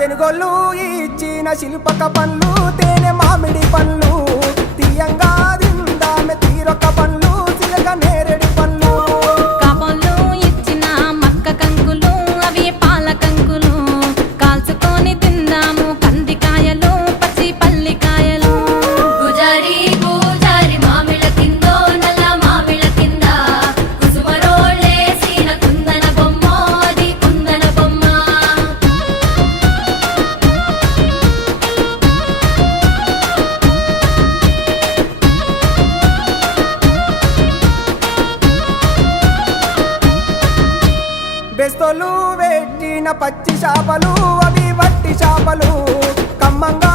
తెనుగోళ్ళు ఇచ్చిన శిల్పక పండ్లు తేనె మామిడి పండ్లు తీయంగా తిందామె తీరొక్క పండ్లు చిలక నేరేడు పండ్లు కాపోళ్ళు ఇచ్చిన మక్క కంకులు అవి పాల కంకులు కాల్చుకొని తిందాము కందికాయలు పచ్చి పల్లికాయలు గుజారి గుజారి మామిళ్ళ కిందో నల్ల మామిళ్ళ కింద కుసుమరోళ్ళేసిన కుందన బొమ్మ అది కుందన బొమ్మ బెస్తోలు పెట్టిన పచ్చి చేపలు అవి వట్టి చేపలు కమ్మంగా